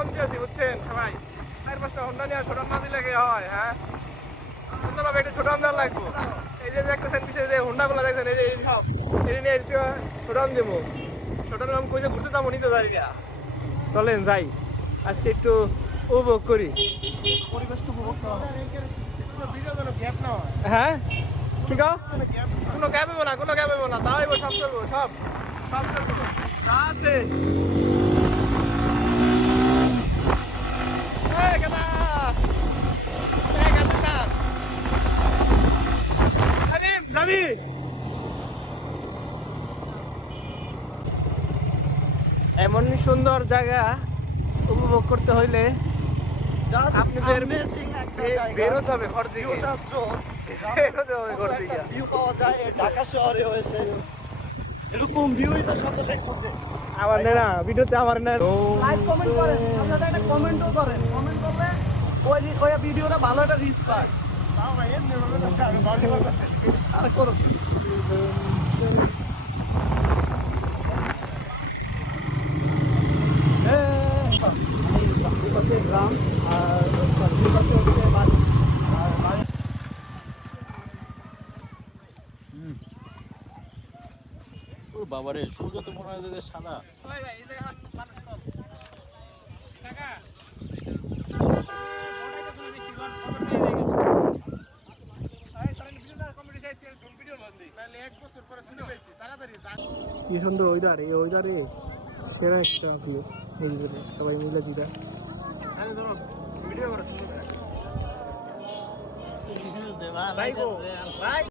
Showdown দিয়েছি বুঝছেন সবাই, 4-5টা হোন্ডা নিয়ে শোডাউন না দিলে কি হয়? হ্যাঁ, সুন্দরভাবে এটা শোডাউন দেওয়া লাগবো। এই যে দেখতেছেন পিছিয়ে যে হোন্ডাগুলো দেখছেন, এই যে এই সব এই নিয়ে শোডাউন দেবো। শোডাউন আমি কই যে ঘুরতে যাবো নিতে পারি না। চলেন যাই, আজকে একটু উপভোগ করি, পরিবেশটা উপভোগ করা। হ্যাঁ ঠিক আছে, কোনো গ্যাপ হইব না, কোনো গ্যাপ হইব না, যা হইব সব করবো, সব সব করবো যা আছে। যাবি এমন সুন্দর জায়গা উপভোগ করতে হইলে আপনাদের বেরোতে হবে ঘর থেকে, বেরোতে হবে ঘর থেকে। ভিউ পাওয়া যায় ঢাকা শহরে হয়েছে এরকম ভিউই তো সব দেখতেছে। আমার না ভিডিওতে আমার না লাইক কমেন্ট করেন, আপনারা একটা কমেন্টও করেন, কমেন্ট করলে ওই ভিডিওটা ভালো একটা রিচ পায়। তাও ভাই এমনি ভাবে আছে আগে বাড়ি করতেছে আর করো। গ্রাম আর বাড়ি। বাবারে সূর্য তো মনে হয় যে সাদা। কি সুন্দর ওয়েদার, এই ওয়েদারে সেরা একটা ভিউ। সবাই মিলে দিদা ভিডিও